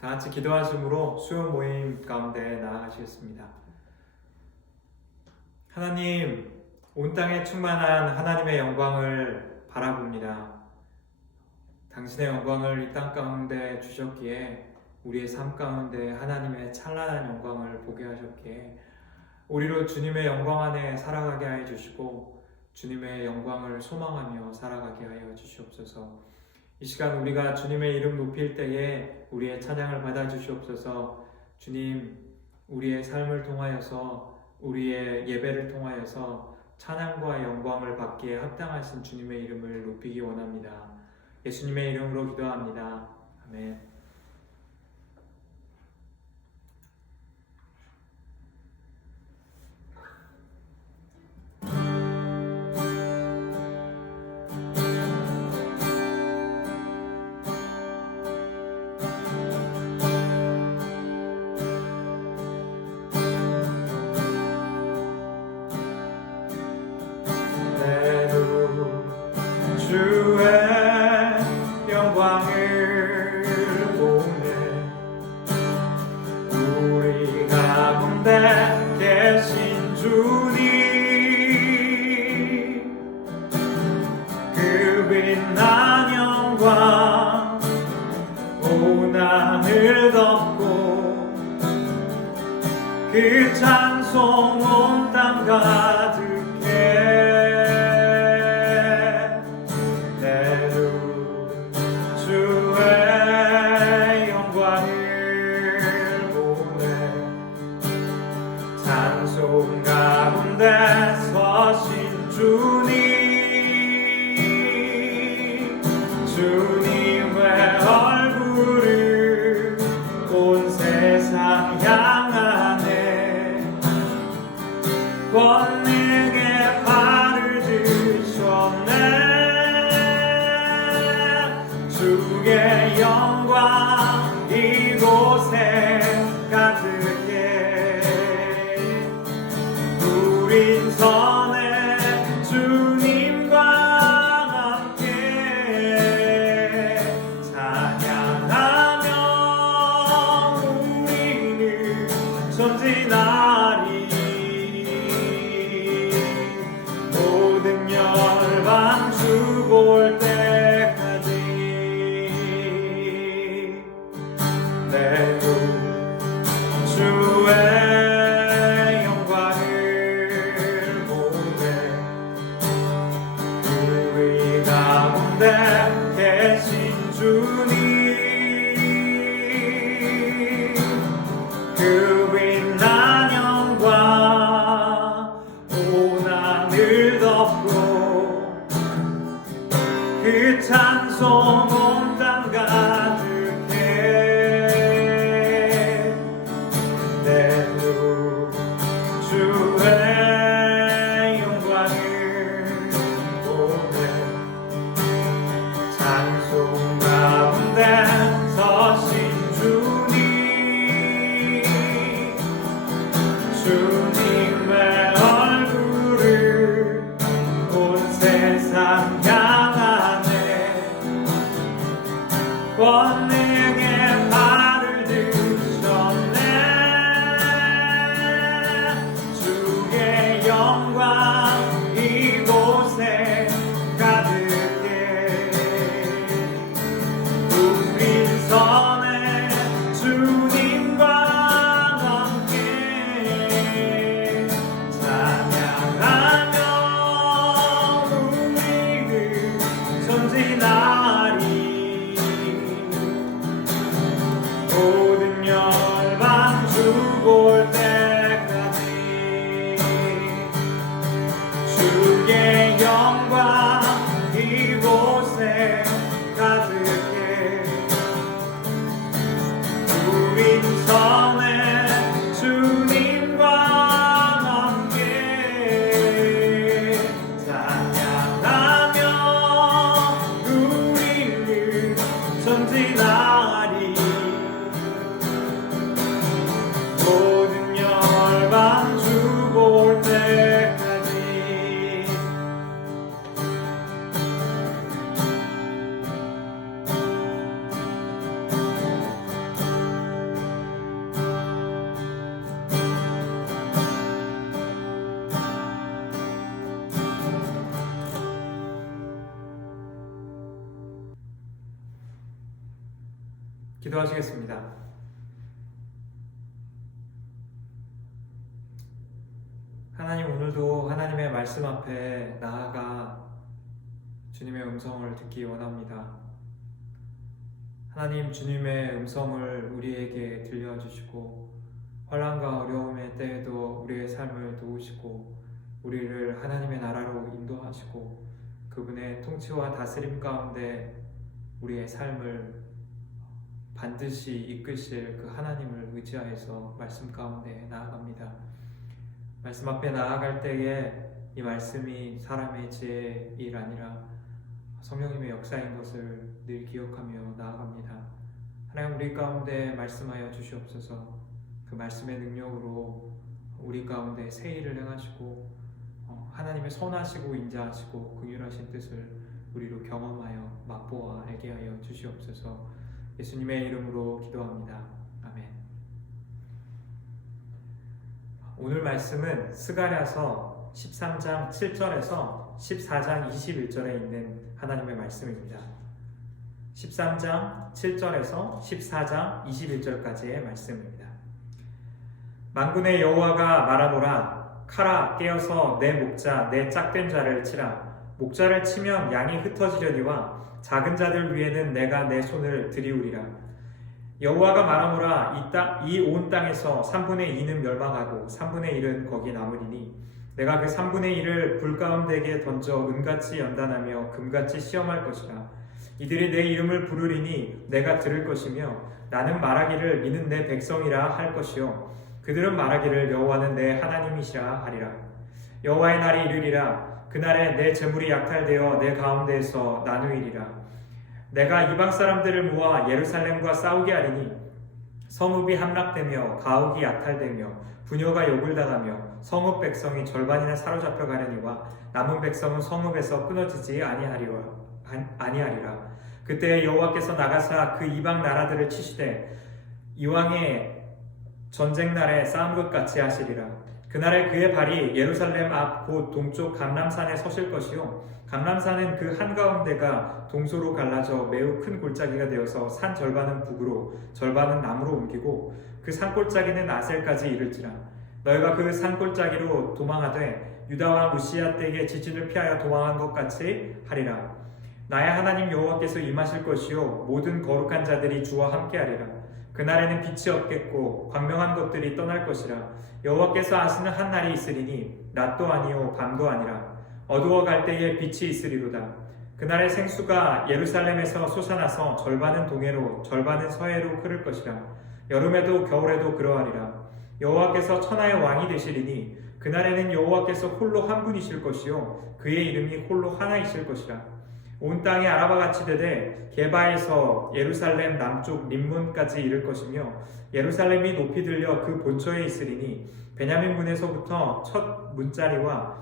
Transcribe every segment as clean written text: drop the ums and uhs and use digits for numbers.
다 같이 기도하심으로 수요 모임 가운데 나아가시겠습니다. 하나님, 온 땅에 충만한 하나님의 영광을 바라봅니다. 당신의 영광을 이 땅 가운데 주셨기에 우리의 삶 가운데 하나님의 찬란한 영광을 보게 하셨기에 우리로 주님의 영광 안에 살아가게 하여 주시고 주님의 영광을 소망하며 살아가게 하여 주시옵소서. 이 시간 우리가 주님의 이름 높일 때에 우리의 찬양을 받아 주시옵소서. 주님, 우리의 삶을 통하여서 우리의 예배를 통하여서 찬양과 영광을 받기에 합당하신 주님의 이름을 높이기 원합니다. 예수님의 이름으로 기도합니다. 아멘. 주의 영광을 보내 우리 가운데 계신 주님, 그 빛난 영광 온 하늘 덮고 그 찬송 온 땅 가득해 서신 주님, 주님의 얼굴을 온 세상 향하네 권능의 발을 드셨네 주의 영광 이곳에 가득해 우린 선해 주님과 함께 찬양하며 우리는 전진하리 모든 열방 죽을 때까지 내 주 주의 계신 주님, 그 빛난 영광 온 하늘 덮고 그 찬송 온 땅 가득해 내 주 주의 영광을 보내 찬송 가운데 서신 주님, 주님의 얼굴을 온 세상 향하네 권능의 발을 드셨네 주의 영광 이곳에 가득해 우린 선해 주님과 함께 찬양하며 우리는 전진하리 모든 열방 죽을 때까지 주의 영광 이곳에 가득해 우린 선해 주님과 함께 찬양하며 우리는 전진하리 모든 열방 죽을 때까지 기도하시겠습니다. 하나님, 오늘도 하나님의 말씀 앞에 나아가 주님의 음성을 듣기 원합니다. 하나님, 주님의 음성을 우리에게 들려주시고 환난과 어려움의 때에도 우리의 삶을 도우시고 우리를 하나님의 나라로 인도하시고 그분의 통치와 다스림 가운데 우리의 삶을 반드시 이끄실 그 하나님을 의지하여서 말씀 가운데 나아갑니다. 말씀 앞에 나아갈 때에 이 말씀이 사람의 지혜의 일 아니라 성령님의 역사인 것을 늘 기억하며 나아갑니다. 하나님, 우리 가운데 말씀하여 주시옵소서. 그 말씀의 능력으로 우리 가운데 새 일을 행하시고 하나님의 선하시고 인자하시고 긍휼하신 뜻을 우리로 경험하여 맛보아 알게 하여 주시옵소서. 예수님의 이름으로 기도합니다. 아멘. 오늘 말씀은 스가랴서 13장 7절에서 14장 21절에 있는 하나님의 말씀입니다. 13장 7절에서 14장 21절까지의 말씀입니다. 만군의 여호와가 말하노라. 카라, 깨어서 내 목자 내 짝된 자를 치라. 목자를 치면 양이 흩어지려니와 작은 자들 위에는 내가 내 손을 들이우리라. 여호와가 말하노라. 이 온 땅에서 3분의 2는 멸망하고 3분의 1은 거기 남으리니 내가 그 3분의 1을 불 가운데에 던져 은같이 연단하며 금같이 시험할 것이라. 이들이 내 이름을 부르리니 내가 들을 것이며 나는 말하기를 이는 내 백성이라 할 것이요 그들은 말하기를 여호와는 내 하나님이시라 하리라. 여호와의 날이 이르리라. 그날에 내 재물이 약탈되어 내 가운데에서 나누이리라. 내가 이방 사람들을 모아 예루살렘과 싸우게 하리니 성읍이 함락되며 가옥이 약탈되며 부녀가 욕을 당하며 성읍 백성이 절반이나 사로잡혀 가려니와 남은 백성은 성읍에서 끊어지지 아니하리라. 그때 여호와께서 나가사 그 이방 나라들을 치시되 이왕의 전쟁 날에 싸운 것 같이 하시리라. 그날에 그의 발이 예루살렘 앞 곧 동쪽 감람산에 서실 것이요 감람산은 그 한가운데가 동서로 갈라져 매우 큰 골짜기가 되어서 산 절반은 북으로 절반은 남으로 옮기고 그 산골짜기는 아셀까지 이를지라. 너희가 그 산골짜기로 도망하되 유다와 우시야 댁의 지진을 피하여 도망한 것 같이 하리라. 나의 하나님 여호와께서 임하실 것이요 모든 거룩한 자들이 주와 함께하리라. 그날에는 빛이 없겠고 광명한 것들이 떠날 것이라. 여호와께서 하시는 한 날이 있으리니 낮도 아니요 밤도 아니라 어두워 갈 때에 빛이 있으리로다. 그날의 생수가 예루살렘에서 솟아나서 절반은 동해로 절반은 서해로 흐를 것이라. 여름에도 겨울에도 그러하리라. 여호와께서 천하의 왕이 되시리니 그날에는 여호와께서 홀로 한 분이실 것이요 그의 이름이 홀로 하나이실 것이라. 온 땅이 아라바같이 되되 게바에서 예루살렘 남쪽 림몬까지 이를 것이며 예루살렘이 높이 들려 그 본처에 있으리니 베냐민 문에서부터 첫 문자리와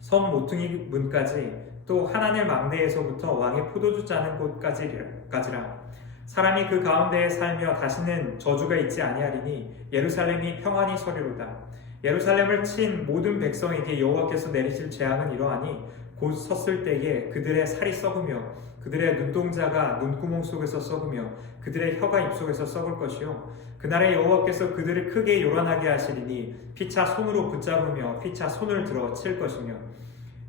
섬 모퉁이 문까지 또 하나넬 망대에서부터 왕의 포도주 짜는 곳까지라. 사람이 그 가운데에 살며 다시는 저주가 있지 아니하리니 예루살렘이 평안히 서리로다. 예루살렘을 친 모든 백성에게 여호와께서 내리실 재앙은 이러하니 곧 섰을 때에 그들의 살이 썩으며 그들의 눈동자가 눈구멍 속에서 썩으며 그들의 혀가 입속에서 썩을 것이요 그날에 여호와께서 그들을 크게 요란하게 하시리니 피차 손으로 붙잡으며 피차 손을 들어 칠 것이며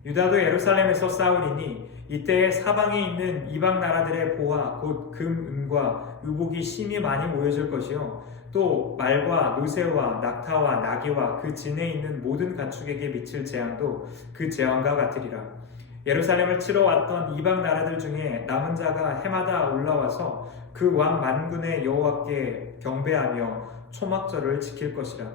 유다도 예루살렘에서 싸우리니 이때에 사방에 있는 이방 나라들의 보화 곧 금, 은과 의복이 심히 많이 모여질 것이요 또 말과 노새와 낙타와 나귀와 그 진에 있는 모든 가축에게 미칠 재앙도 그 재앙과 같으리라. 예루살렘을 치러 왔던 이방 나라들 중에 남은 자가 해마다 올라와서 그 왕 만군의 여호와께 경배하며 초막절을 지킬 것이라.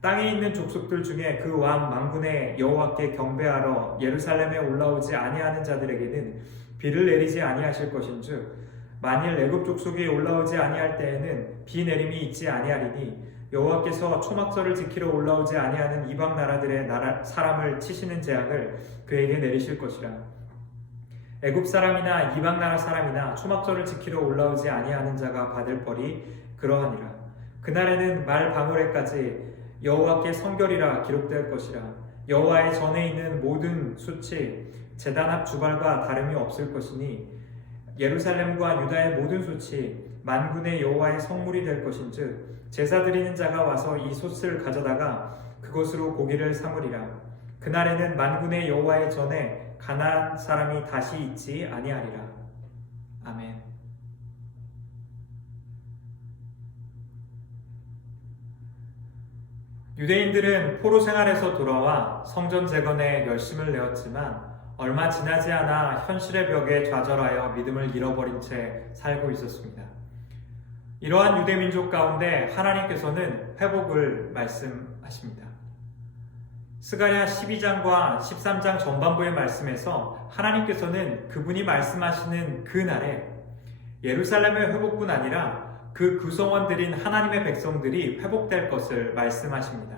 땅에 있는 족속들 중에 그 왕 만군의 여호와께 경배하러 예루살렘에 올라오지 아니하는 자들에게는 비를 내리지 아니하실 것인즉 만일 애굽 족속이 올라오지 아니할 때에는 비 내림이 있지 아니하리니 여호와께서 초막절을 지키러 올라오지 아니하는 이방 나라들의 사람을 치시는 재앙을 그에게 내리실 것이라. 애굽 사람이나 이방 나라 사람이나 초막절을 지키러 올라오지 아니하는 자가 받을 벌이 그러하니라. 그날에는 말 방울에까지 여호와께 성결이라 기록될 것이라. 여호와의 전에 있는 모든 수치 제단 앞 주발과 다름이 없을 것이니 예루살렘과 유다의 모든 솥이 만군의 여호와의 성물이 될 것인즉 제사 드리는 자가 와서 이 솥을 가져다가 그것으로 고기를 삼으리라. 그날에는 만군의 여호와의 전에 가나안 사람이 다시 있지 아니하리라. 아멘. 유대인들은 포로 생활에서 돌아와 성전 재건에 열심을 내었지만 얼마 지나지 않아 현실의 벽에 좌절하여 믿음을 잃어버린 채 살고 있었습니다. 이러한 유대민족 가운데 하나님께서는 회복을 말씀하십니다. 스가랴 12장과 13장 전반부의 말씀에서 하나님께서는 그분이 말씀하시는 그 날에 예루살렘의 회복뿐 아니라 그 구성원들인 하나님의 백성들이 회복될 것을 말씀하십니다.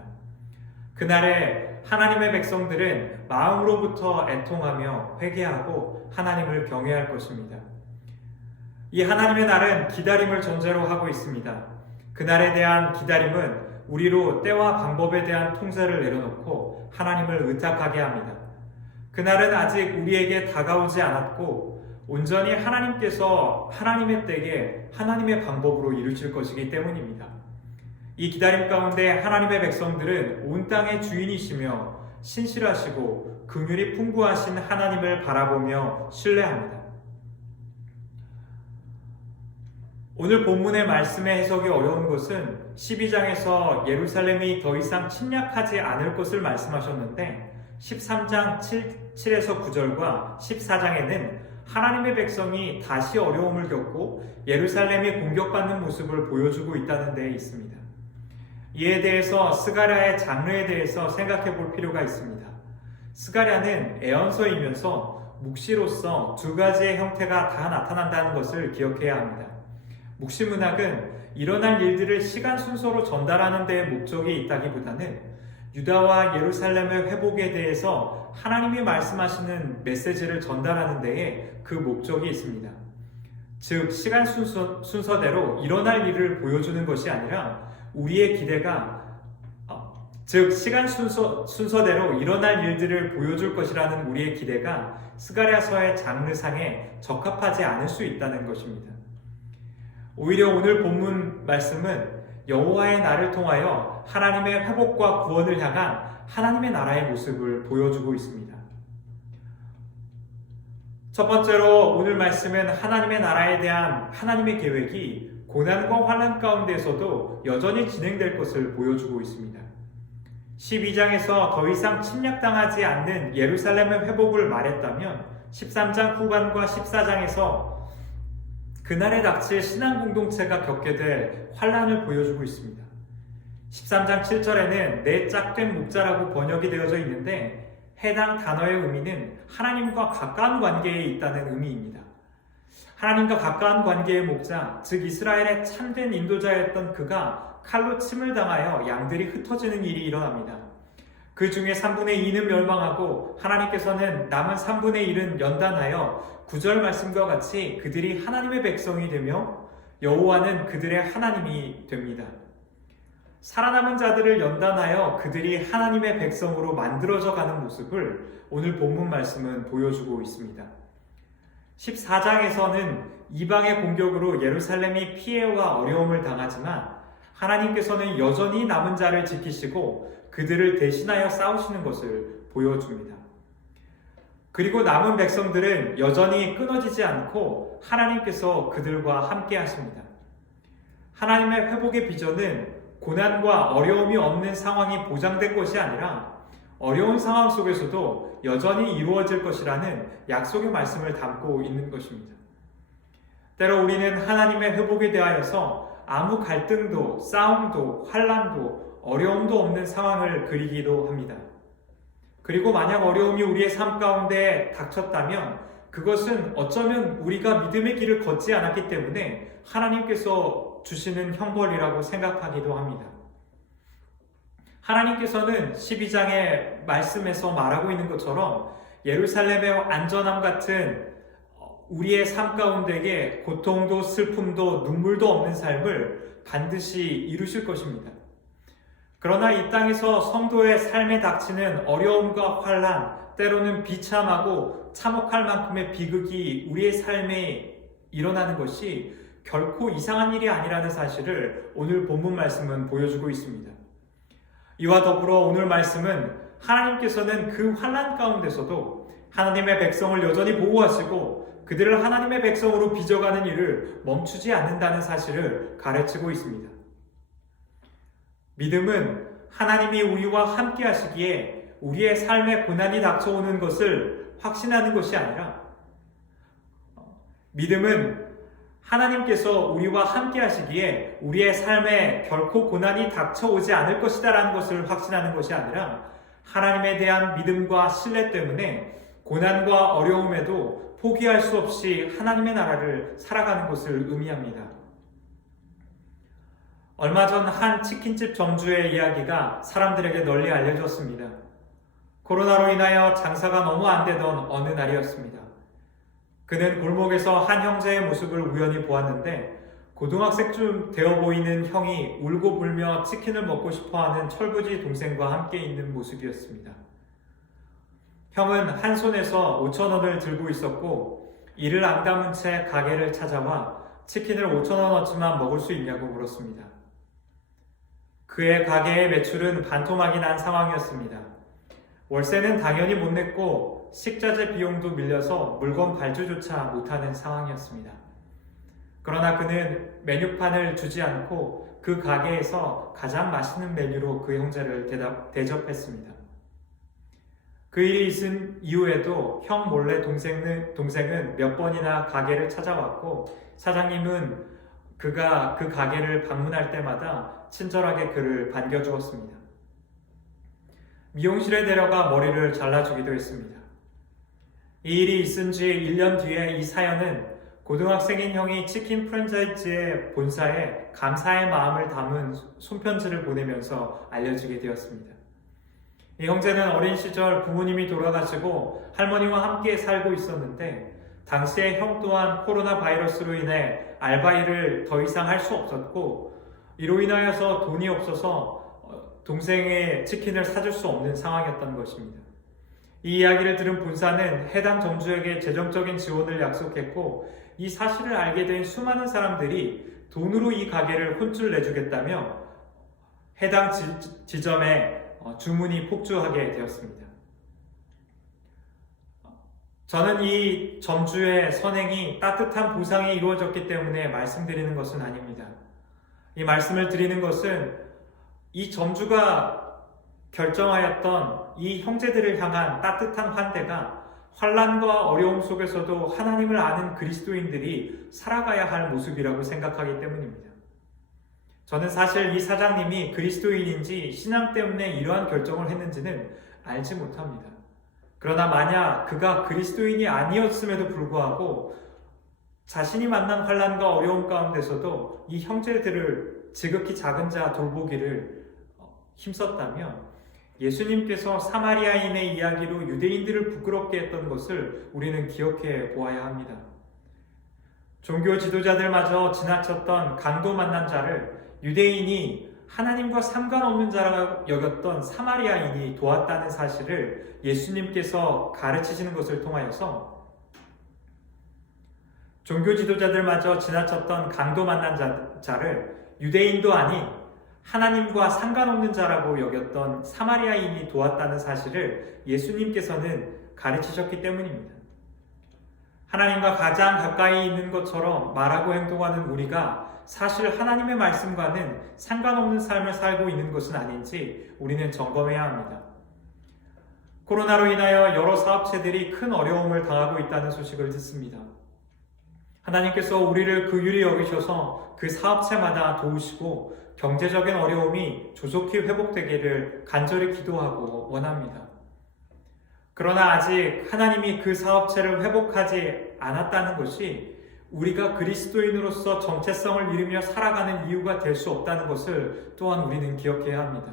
그날에 하나님의 백성들은 마음으로부터 애통하며 회개하고 하나님을 경외할 것입니다. 이 하나님의 날은 기다림을 전제로 하고 있습니다. 그날에 대한 기다림은 우리로 때와 방법에 대한 통제를 내려놓고 하나님을 의탁하게 합니다. 그날은 아직 우리에게 다가오지 않았고 온전히 하나님께서 하나님의 때에 하나님의 방법으로 이루실 것이기 때문입니다. 이 기다림 가운데 하나님의 백성들은 온 땅의 주인이시며 신실하시고 긍휼이 풍부하신 하나님을 바라보며 신뢰합니다. 오늘 본문의 말씀의 해석이 어려운 것은 12장에서 예루살렘이 더 이상 침략하지 않을 것을 말씀하셨는데 13장 7에서 9절과 14장에는 하나님의 백성이 다시 어려움을 겪고 예루살렘이 공격받는 모습을 보여주고 있다는 데에 있습니다. 이에 대해서 스가랴의 장르에 대해서 생각해 볼 필요가 있습니다. 스가랴는 애언서이면서 묵시로서 두 가지의 형태가 다 나타난다는 것을 기억해야 합니다. 묵시 문학은 일어날 일들을 시간 순서로 전달하는 데에 목적이 있다기보다는 유다와 예루살렘의 회복에 대해서 하나님이 말씀하시는 메시지를 전달하는 데에 그 목적이 있습니다. 즉 시간 순서대로 일어날 일을 보여주는 것이 아니라 우리의 기대가 시간 순서대로 일어날 일들을 보여줄 것이라는 우리의 기대가 스가랴서의 장르상에 적합하지 않을 수 있다는 것입니다. 오히려 오늘 본문 말씀은 여호와의 날을 통하여 하나님의 회복과 구원을 향한 하나님의 나라의 모습을 보여주고 있습니다. 첫 번째로 오늘 말씀은 하나님의 나라에 대한 하나님의 계획이 고난과 환난 가운데서도 여전히 진행될 것을 보여주고 있습니다. 12장에서 더 이상 침략당하지 않는 예루살렘의 회복을 말했다면 13장 후반과 14장에서 그날에 닥칠 신앙 공동체가 겪게 될 환난을 보여주고 있습니다. 13장 7절에는 내 짝된 목자라고 번역이 되어져 있는데 해당 단어의 의미는 하나님과 가까운 관계에 있다는 의미입니다. 하나님과 가까운 관계의 목자, 즉 이스라엘의 참된 인도자였던 그가 칼로 침을 당하여 양들이 흩어지는 일이 일어납니다. 그 중에 3분의 2는 멸망하고 하나님께서는 남은 3분의 1은 연단하여 9절 말씀과 같이 그들이 하나님의 백성이 되며 여호와는 그들의 하나님이 됩니다. 살아남은 자들을 연단하여 그들이 하나님의 백성으로 만들어져 가는 모습을 오늘 본문 말씀은 보여주고 있습니다. 14장에서는 이방의 공격으로 예루살렘이 피해와 어려움을 당하지만 하나님께서는 여전히 남은 자를 지키시고 그들을 대신하여 싸우시는 것을 보여줍니다. 그리고 남은 백성들은 여전히 끊어지지 않고 하나님께서 그들과 함께 하십니다. 하나님의 회복의 비전은 고난과 어려움이 없는 상황이 보장된 것이 아니라 어려운 상황 속에서도 여전히 이루어질 것이라는 약속의 말씀을 담고 있는 것입니다. 때로 우리는 하나님의 회복에 대하여서 아무 갈등도, 싸움도, 환난도, 어려움도 없는 상황을 그리기도 합니다. 그리고 만약 어려움이 우리의 삶 가운데 닥쳤다면 그것은 어쩌면 우리가 믿음의 길을 걷지 않았기 때문에 하나님께서 주시는 형벌이라고 생각하기도 합니다. 하나님께서는 12장의 말씀에서 말하고 있는 것처럼 예루살렘의 안전함 같은 우리의 삶 가운데에 고통도 슬픔도 눈물도 없는 삶을 반드시 이루실 것입니다. 그러나 이 땅에서 성도의 삶에 닥치는 어려움과 환난, 때로는 비참하고 참혹할 만큼의 비극이 우리의 삶에 일어나는 것이 결코 이상한 일이 아니라는 사실을 오늘 본문 말씀은 보여주고 있습니다. 이와 더불어 오늘 말씀은 하나님께서는 그 환난 가운데서도 하나님의 백성을 여전히 보호하시고 그들을 하나님의 백성으로 빚어가는 일을 멈추지 않는다는 사실을 가르치고 있습니다. 믿음은 하나님이 우리와 함께 하시기에 우리의 삶에 고난이 닥쳐오는 것을 확신하는 것이 아니라, 믿음은 하나님께서 우리와 함께 하시기에 우리의 삶에 결코 고난이 닥쳐오지 않을 것이다라는 것을 확신하는 것이 아니라, 하나님에 대한 믿음과 신뢰 때문에 고난과 어려움에도 포기할 수 없이 하나님의 나라를 살아가는 것을 의미합니다. 얼마 전 한 치킨집 점주의 이야기가 사람들에게 널리 알려졌습니다. 코로나로 인하여 장사가 너무 안 되던 어느 날이었습니다. 그는 골목에서 한 형제의 모습을 우연히 보았는데 고등학생쯤 되어 보이는 형이 울고 불며 치킨을 먹고 싶어하는 철부지 동생과 함께 있는 모습이었습니다. 형은 한 손에서 5,000원을 들고 있었고 이를 안 담은 채 가게를 찾아와 치킨을 5,000원어치만 먹을 수 있냐고 물었습니다. 그의 가게의 매출은 반토막이 난 상황이었습니다. 월세는 당연히 못 냈고 식자재 비용도 밀려서 물건 발주조차 못하는 상황이었습니다. 그러나 그는 메뉴판을 주지 않고 그 가게에서 가장 맛있는 메뉴로 그 형제를 대접했습니다. 그 일이 있은 이후에도 형 몰래 동생은 몇 번이나 가게를 찾아왔고 사장님은 그가 그 가게를 방문할 때마다 친절하게 그를 반겨주었습니다. 미용실에 데려가 머리를 잘라주기도 했습니다. 이 일이 있은 지 1년 뒤에 이 사연은 고등학생인 형이 치킨 프랜차이즈의 본사에 감사의 마음을 담은 손편지를 보내면서 알려지게 되었습니다. 이 형제는 어린 시절 부모님이 돌아가시고 할머니와 함께 살고 있었는데 당시에 형 또한 코로나 바이러스로 인해 알바 일을 더 이상 할 수 없었고 이로 인하여서 돈이 없어서 동생의 치킨을 사줄 수 없는 상황이었던 것입니다. 이 이야기를 들은 본사는 해당 점주에게 재정적인 지원을 약속했고 이 사실을 알게 된 수많은 사람들이 돈으로 이 가게를 혼쭐 내주겠다며 해당 지점에 주문이 폭주하게 되었습니다. 저는 이 점주의 선행이 따뜻한 보상이 이루어졌기 때문에 말씀드리는 것은 아닙니다. 이 말씀을 드리는 것은 이 점주가 결정하였던 이 형제들을 향한 따뜻한 환대가 환난과 어려움 속에서도 하나님을 아는 그리스도인들이 살아가야 할 모습이라고 생각하기 때문입니다. 저는 사실 이 사장님이 그리스도인인지 신앙 때문에 이러한 결정을 했는지는 알지 못합니다. 그러나 만약 그가 그리스도인이 아니었음에도 불구하고 자신이 만난 환난과 어려움 가운데서도 이 형제들을 지극히 작은 자 돌보기를 힘썼다면 예수님께서 사마리아인의 이야기로 유대인들을 부끄럽게 했던 것을 우리는 기억해 보아야 합니다. 종교 지도자들마저 지나쳤던 강도 만난 자를 유대인이 하나님과 상관없는 자라고 여겼던 사마리아인이 도왔다는 사실을 예수님께서 가르치시는 것을 통하여서 종교 지도자들마저 지나쳤던 강도 만난 자를 유대인도 아닌 하나님과 상관없는 자라고 여겼던 사마리아인이 도왔다는 사실을 예수님께서는 가르치셨기 때문입니다. 하나님과 가장 가까이 있는 것처럼 말하고 행동하는 우리가 사실 하나님의 말씀과는 상관없는 삶을 살고 있는 것은 아닌지 우리는 점검해야 합니다. 코로나로 인하여 여러 사업체들이 큰 어려움을 당하고 있다는 소식을 듣습니다. 하나님께서 우리를 긍휼히 여기셔서 그 사업체마다 도우시고 경제적인 어려움이 조속히 회복되기를 간절히 기도하고 원합니다. 그러나 아직 하나님이 그 사업체를 회복하지 않았다는 것이 우리가 그리스도인으로서 정체성을 잃으며 살아가는 이유가 될 수 없다는 것을 또한 우리는 기억해야 합니다.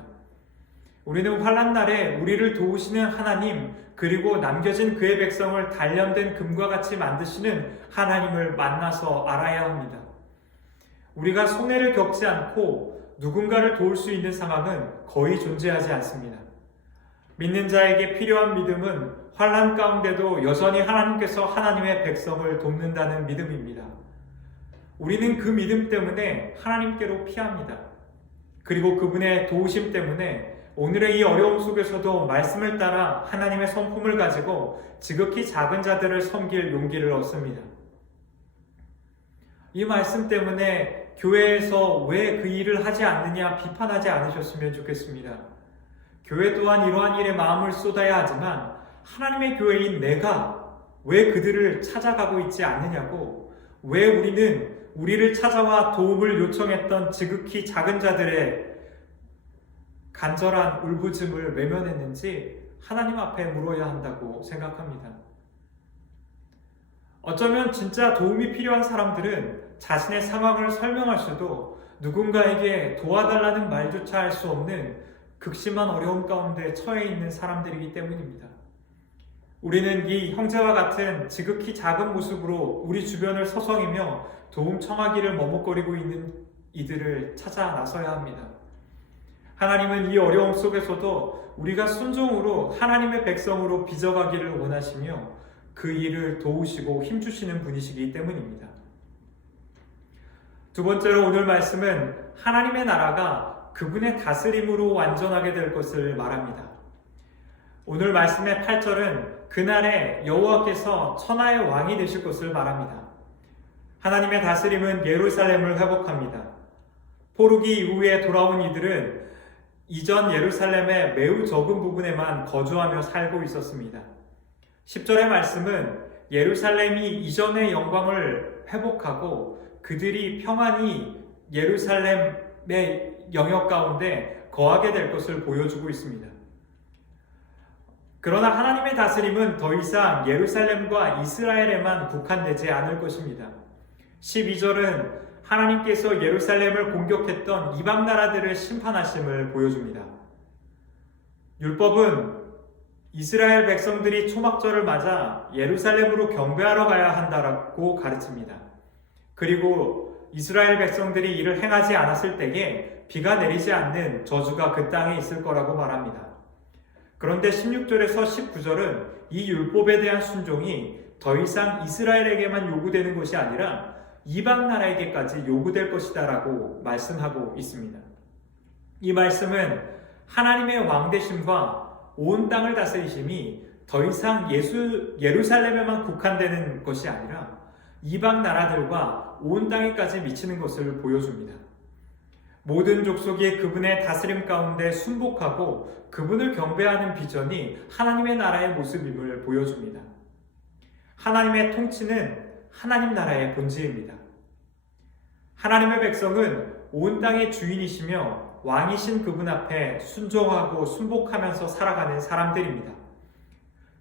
우리는 환난 날에 우리를 도우시는 하나님, 그리고 남겨진 그의 백성을 단련된 금과 같이 만드시는 하나님을 만나서 알아야 합니다. 우리가 손해를 겪지 않고 누군가를 도울 수 있는 상황은 거의 존재하지 않습니다. 믿는 자에게 필요한 믿음은 환난 가운데도 여전히 하나님께서 하나님의 백성을 돕는다는 믿음입니다. 우리는 그 믿음 때문에 하나님께로 피합니다. 그리고 그분의 도우심 때문에 오늘의 이 어려움 속에서도 말씀을 따라 하나님의 성품을 가지고 지극히 작은 자들을 섬길 용기를 얻습니다. 이 말씀 때문에 교회에서 왜 그 일을 하지 않느냐 비판하지 않으셨으면 좋겠습니다. 교회 또한 이러한 일에 마음을 쏟아야 하지만 하나님의 교회인 내가 왜 그들을 찾아가고 있지 않느냐고, 왜 우리는 우리를 찾아와 도움을 요청했던 지극히 작은 자들의 간절한 울부짖음을 외면했는지 하나님 앞에 물어야 한다고 생각합니다. 어쩌면 진짜 도움이 필요한 사람들은 자신의 상황을 설명할 수도 누군가에게 도와달라는 말조차 할 수 없는 극심한 어려움 가운데 처해 있는 사람들이기 때문입니다. 우리는 이 형제와 같은 지극히 작은 모습으로 우리 주변을 서성이며 도움 청하기를 머뭇거리고 있는 이들을 찾아 나서야 합니다. 하나님은 이 어려움 속에서도 우리가 순종으로 하나님의 백성으로 빚어가기를 원하시며 그 일을 도우시고 힘주시는 분이시기 때문입니다. 두 번째로 오늘 말씀은 하나님의 나라가 그분의 다스림으로 완전하게 될 것을 말합니다. 오늘 말씀의 8절은 그날에 여호와께서 천하의 왕이 되실 것을 말합니다. 하나님의 다스림은 예루살렘을 회복합니다. 포로기 이후에 돌아온 이들은 이전 예루살렘의 매우 적은 부분에만 거주하며 살고 있었습니다. 10절의 말씀은 예루살렘이 이전의 영광을 회복하고 그들이 평안히 예루살렘의 영역 가운데 거하게 될 것을 보여주고 있습니다. 그러나 하나님의 다스림은 더 이상 예루살렘과 이스라엘에만 국한되지 않을 것입니다. 12절은 하나님께서 예루살렘을 공격했던 이방 나라들을 심판하심을 보여줍니다. 율법은 이스라엘 백성들이 초막절을 맞아 예루살렘으로 경배하러 가야 한다고 가르칩니다. 그리고 이스라엘 백성들이 이를 행하지 않았을 때에 비가 내리지 않는 저주가 그 땅에 있을 거라고 말합니다. 그런데 16절에서 19절은 이 율법에 대한 순종이 더 이상 이스라엘에게만 요구되는 것이 아니라 이방 나라에게까지 요구될 것이다 라고 말씀하고 있습니다. 이 말씀은 하나님의 왕되심과 온 땅을 다스리심이 더 이상 예루살렘에만 국한되는 것이 아니라 이방 나라들과 온 땅에까지 미치는 것을 보여줍니다. 모든 족속이 그분의 다스림 가운데 순복하고 그분을 경배하는 비전이 하나님의 나라의 모습임을 보여줍니다. 하나님의 통치는 하나님 나라의 본질입니다. 하나님의 백성은 온 땅의 주인이시며 왕이신 그분 앞에 순종하고 순복하면서 살아가는 사람들입니다.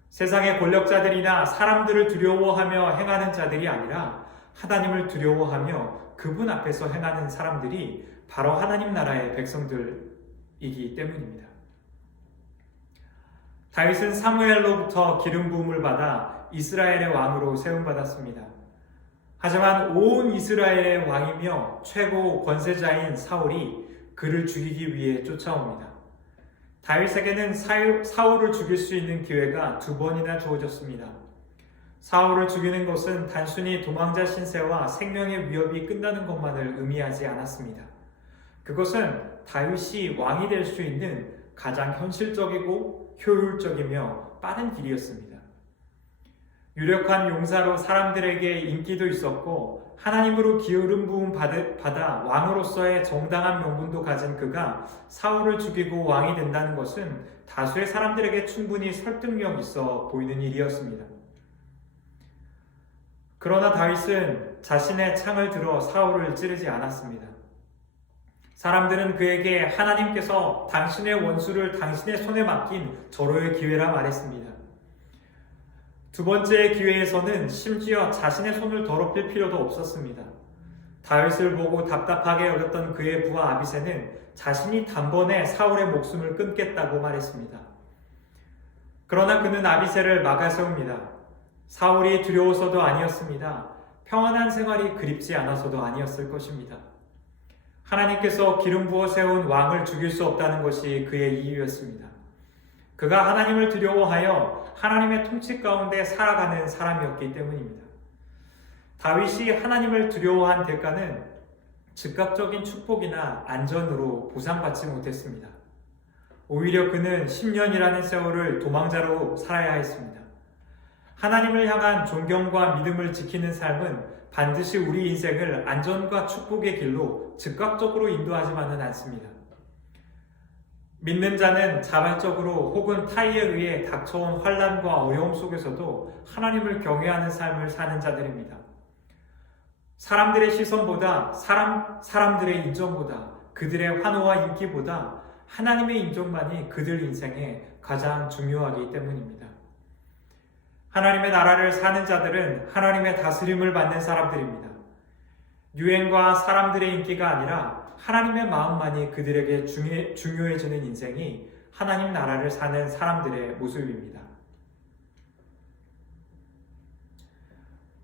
세상의 권력자들이나 사람들을 두려워하며 행하는 자들이 아니라 하나님을 두려워하며 그분 앞에서 행하는 사람들이 바로 하나님 나라의 백성들이기 때문입니다. 다윗은 사무엘로부터 기름 부음을 받아 이스라엘의 왕으로 세움받았습니다. 하지만 온 이스라엘의 왕이며 최고 권세자인 사울이 그를 죽이기 위해 쫓아옵니다. 다윗에게는 사울을 죽일 수 있는 기회가 2번이나 주어졌습니다. 사울을 죽이는 것은 단순히 도망자 신세와 생명의 위협이 끝나는 것만을 의미하지 않았습니다. 그것은 다윗이 왕이 될 수 있는 가장 현실적이고 효율적이며 빠른 길이었습니다. 유력한 용사로 사람들에게 인기도 있었고 하나님으로 기름 부음 받아 왕으로서의 정당한 명분도 가진 그가 사울을 죽이고 왕이 된다는 것은 다수의 사람들에게 충분히 설득력 있어 보이는 일이었습니다. 그러나 다윗은 자신의 창을 들어 사울을 찌르지 않았습니다. 사람들은 그에게 하나님께서 당신의 원수를 당신의 손에 맡긴 절호의 기회라 말했습니다. 두 번째 기회에서는 심지어 자신의 손을 더럽힐 필요도 없었습니다. 다윗을 보고 답답하게 여겼던 그의 부하 아비새는 자신이 단번에 사울의 목숨을 끊겠다고 말했습니다. 그러나 그는 아비새를 막아세웁니다. 사울이 두려워서도 아니었습니다. 평안한 생활이 그립지 않아서도 아니었을 것입니다. 하나님께서 기름 부어 세운 왕을 죽일 수 없다는 것이 그의 이유였습니다. 그가 하나님을 두려워하여 하나님의 통치 가운데 살아가는 사람이었기 때문입니다. 다윗이 하나님을 두려워한 대가는 즉각적인 축복이나 안전으로 보상받지 못했습니다. 오히려 그는 10년이라는 세월을 도망자로 살아야 했습니다. 하나님을 향한 존경과 믿음을 지키는 삶은 반드시 우리 인생을 안전과 축복의 길로 즉각적으로 인도하지만은 않습니다. 믿는 자는 자발적으로 혹은 타의에 의해 닥쳐온 환난과 어려움 속에서도 하나님을 경외하는 삶을 사는 자들입니다. 사람들의 시선보다 사람들의 인정보다 그들의 환호와 인기보다 하나님의 인정만이 그들 인생에 가장 중요하기 때문입니다. 하나님의 나라를 사는 자들은 하나님의 다스림을 받는 사람들입니다. 유행과 사람들의 인기가 아니라 하나님의 마음만이 그들에게 중요해지는 인생이 하나님 나라를 사는 사람들의 모습입니다.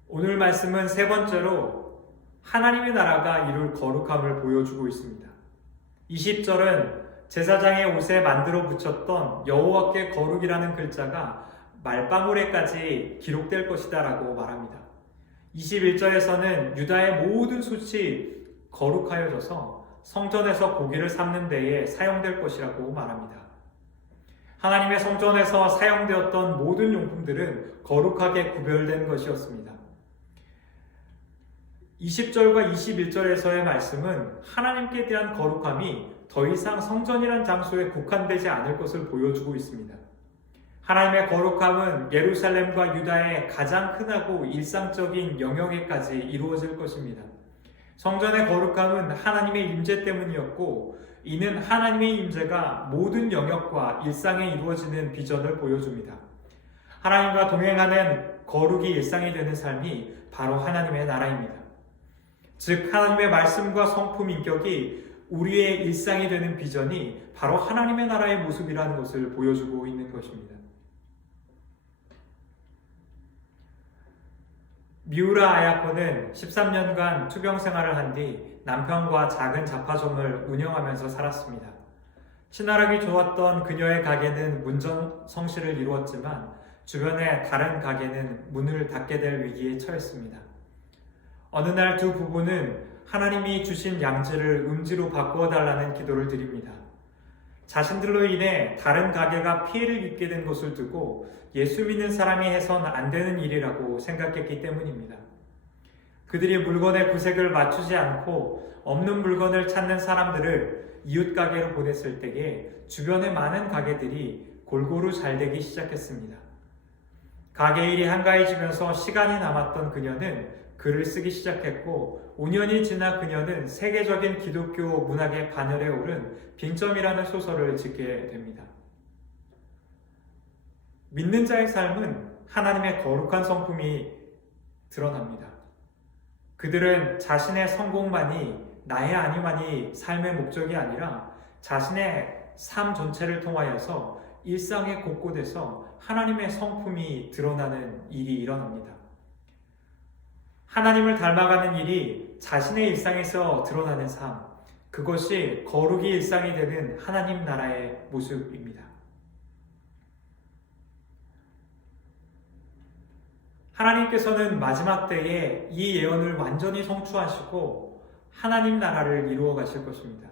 오늘 말씀은 세 번째로 하나님의 나라가 이룰 거룩함을 보여주고 있습니다. 20절은 제사장의 옷에 만들어 붙였던 여호와께 거룩이라는 글자가 말방울에까지 기록될 것이다 라고 말합니다. 21절에서는 유다의 모든 솥이 거룩하여져서 성전에서 고기를 삶는 데에 사용될 것이라고 말합니다. 하나님의 성전에서 사용되었던 모든 용품들은 거룩하게 구별된 것이었습니다. 20절과 21절에서의 말씀은 하나님께 대한 거룩함이 더 이상 성전이란 장소에 국한되지 않을 것을 보여주고 있습니다. 하나님의 거룩함은 예루살렘과 유다의 가장 흔하고 일상적인 영역에까지 이루어질 것입니다. 성전의 거룩함은 하나님의 임재 때문이었고 이는 하나님의 임재가 모든 영역과 일상에 이루어지는 비전을 보여줍니다. 하나님과 동행하는 거룩이 일상이 되는 삶이 바로 하나님의 나라입니다. 즉 하나님의 말씀과 성품 인격이 우리의 일상이 되는 비전이 바로 하나님의 나라의 모습이라는 것을 보여주고 있는 것입니다. 미우라 아야코는 13년간 투병 생활을 한 뒤 남편과 작은 잡화점을 운영하면서 살았습니다. 친화력이 좋았던 그녀의 가게는 문전성시를 이루었지만 주변의 다른 가게는 문을 닫게 될 위기에 처했습니다. 어느 날 두 부부는 하나님이 주신 양지를 음지로 바꾸어 달라는 기도를 드립니다. 자신들로 인해 다른 가게가 피해를 입게 된 것을 두고 예수 믿는 사람이 해선 안 되는 일이라고 생각했기 때문입니다. 그들이 물건의 구색을 맞추지 않고 없는 물건을 찾는 사람들을 이웃 가게로 보냈을 때에 주변의 많은 가게들이 골고루 잘 되기 시작했습니다. 가게 일이 한가해지면서 시간이 남았던 그녀는 글을 쓰기 시작했고 5년이 지나 그녀는 세계적인 기독교 문학의 반열에 오른 빙점이라는 소설을 짓게 됩니다. 믿는 자의 삶은 하나님의 거룩한 성품이 드러납니다. 그들은 자신의 성공만이 나의 아니만이 삶의 목적이 아니라 자신의 삶 전체를 통하여서 일상의 곳곳에서 하나님의 성품이 드러나는 일이 일어납니다. 하나님을 닮아가는 일이 자신의 일상에서 드러나는 삶, 그것이 거룩이 일상이 되는 하나님 나라의 모습입니다. 하나님께서는 마지막 때에 이 예언을 완전히 성취하시고 하나님 나라를 이루어 가실 것입니다.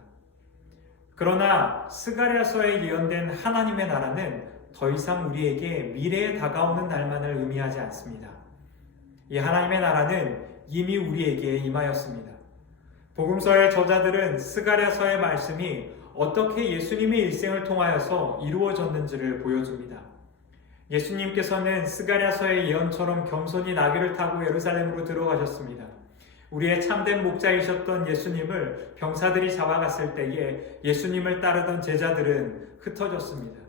그러나 스가랴서에 예언된 하나님의 나라는 더 이상 우리에게 미래에 다가오는 날만을 의미하지 않습니다. 이 하나님의 나라는 이미 우리에게 임하였습니다. 복음서의 저자들은 스가랴서의 말씀이 어떻게 예수님의 일생을 통하여서 이루어졌는지를 보여줍니다. 예수님께서는 스가랴서의 예언처럼 겸손히 나귀를 타고 예루살렘으로 들어가셨습니다. 우리의 참된 목자이셨던 예수님을 병사들이 잡아갔을 때에 예수님을 따르던 제자들은 흩어졌습니다.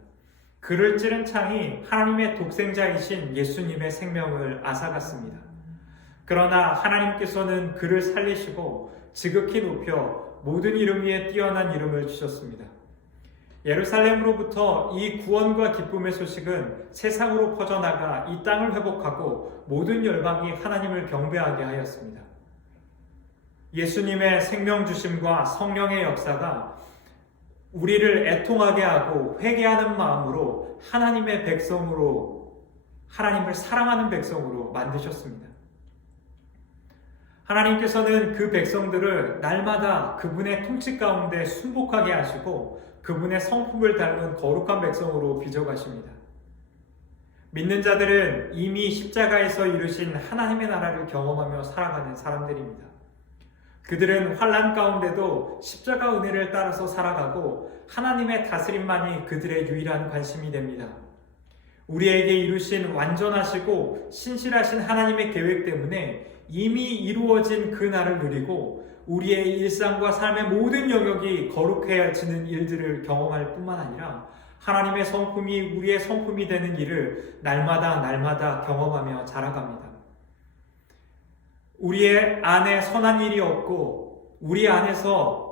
그를 찌른 창이 하나님의 독생자이신 예수님의 생명을 앗아갔습니다. 그러나 하나님께서는 그를 살리시고 지극히 높여 모든 이름 위에 뛰어난 이름을 주셨습니다. 예루살렘으로부터 이 구원과 기쁨의 소식은 세상으로 퍼져나가 이 땅을 회복하고 모든 열방이 하나님을 경배하게 하였습니다. 예수님의 생명 주심과 성령의 역사가 우리를 애통하게 하고 회개하는 마음으로 하나님의 백성으로, 하나님을 사랑하는 백성으로 만드셨습니다. 하나님께서는 그 백성들을 날마다 그분의 통치 가운데 순복하게 하시고 그분의 성품을 닮은 거룩한 백성으로 빚어가십니다. 믿는 자들은 이미 십자가에서 이루신 하나님의 나라를 경험하며 살아가는 사람들입니다. 그들은 환난 가운데도 십자가 은혜를 따라서 살아가고 하나님의 다스림만이 그들의 유일한 관심이 됩니다. 우리에게 이루신 완전하시고 신실하신 하나님의 계획 때문에 이미 이루어진 그 날을 누리고 우리의 일상과 삶의 모든 영역이 거룩해지는 일들을 경험할 뿐만 아니라 하나님의 성품이 우리의 성품이 되는 일을 날마다 경험하며 자라갑니다. 우리의 안에 선한 일이 없고 우리 안에서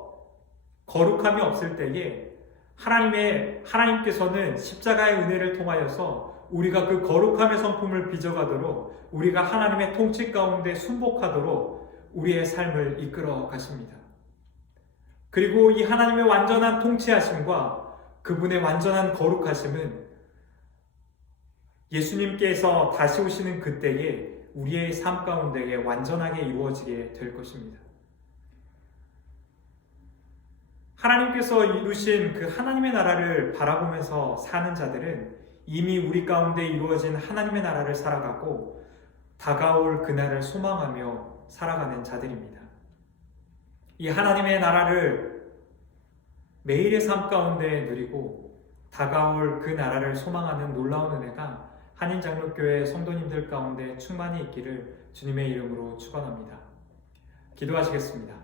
거룩함이 없을 때에 하나님께서는 십자가의 은혜를 통하여서 우리가 그 거룩함의 성품을 빚어가도록 우리가 하나님의 통치 가운데 순복하도록 우리의 삶을 이끌어 가십니다. 그리고 이 하나님의 완전한 통치하심과 그분의 완전한 거룩하심은 예수님께서 다시 오시는 그때에 우리의 삶 가운데에 완전하게 이루어지게 될 것입니다. 하나님께서 이루신 그 하나님의 나라를 바라보면서 사는 자들은 이미 우리 가운데 이루어진 하나님의 나라를 살아가고 다가올 그날을 소망하며 살아가는 자들입니다. 이 하나님의 나라를 매일의 삶 가운데 누리고 다가올 그 나라를 소망하는 놀라운 은혜가 한인장로교회 성도님들 가운데 충만히 있기를 주님의 이름으로 축원합니다. 기도하시겠습니다.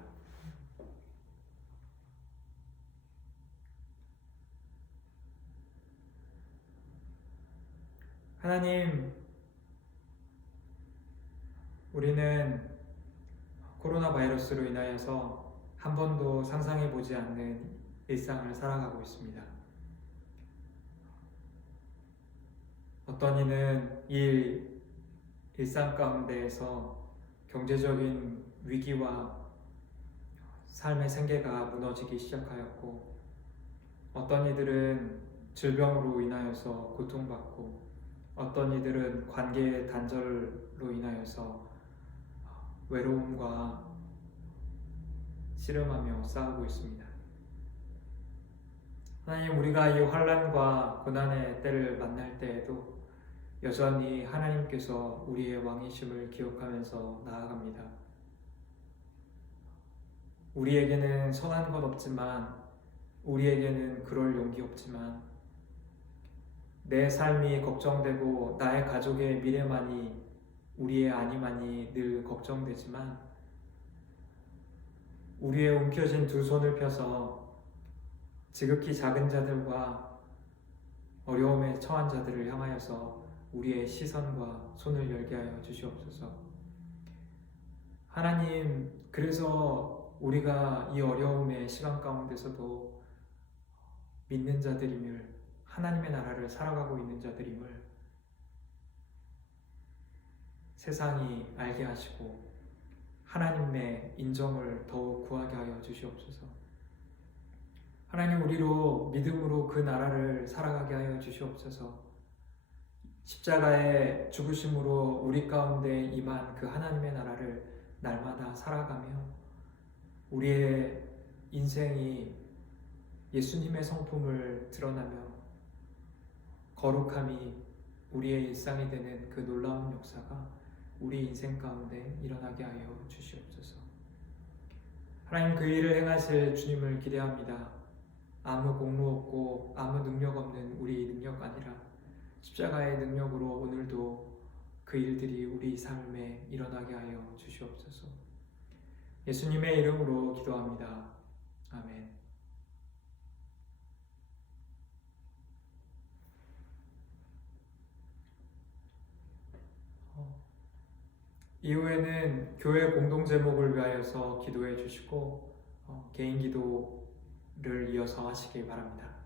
하나님, 우리는 코로나 바이러스로 인하여서 한 번도 상상해 보지 않는 일상을 살아가고 있습니다. 어떤 이는 이 일상 가운데에서 경제적인 위기와 삶의 생계가 무너지기 시작하였고, 어떤 이들은 질병으로 인하여서 고통받고, 어떤 이들은 관계의 단절로 인하여서 외로움과 씨름하며 싸우고 있습니다. 하나님, 우리가 이 환난과 고난의 때를 만날 때에도 여전히 하나님께서 우리의 왕이심을 기억하면서 나아갑니다. 우리에게는 선한 것 없지만, 우리에게는 그럴 용기 없지만, 내 삶이 걱정되고 나의 가족의 미래만이, 우리의 안위만이 늘 걱정되지만 우리의 움켜쥔 두 손을 펴서 지극히 작은 자들과 어려움에 처한 자들을 향하여서 우리의 시선과 손을 열게 하여 주시옵소서. 하나님, 그래서 우리가 이 어려움의 시간 가운데서도 믿는 자들임을, 하나님의 나라를 살아가고 있는 자들임을 세상이 알게 하시고 하나님의 인정을 더욱 구하게 하여 주시옵소서. 하나님, 우리로 믿음으로 그 나라를 살아가게 하여 주시옵소서. 십자가의 죽으심으로 우리 가운데 임한 그 하나님의 나라를 날마다 살아가며 우리의 인생이 예수님의 성품을 드러나며 거룩함이 우리의 일상이 되는 그 놀라운 역사가 우리 인생 가운데 일어나게 하여 주시옵소서. 하나님, 그 일을 행하실 주님을 기대합니다. 아무 공로 없고 아무 능력 없는 우리 능력 아니라 십자가의 능력으로 오늘도 그 일들이 우리 삶에 일어나게 하여 주시옵소서. 예수님의 이름으로 기도합니다. 아멘. 이후에는 교회 공동 제목을 위하여서 기도해 주시고 개인 기도를 이어서 하시기 바랍니다.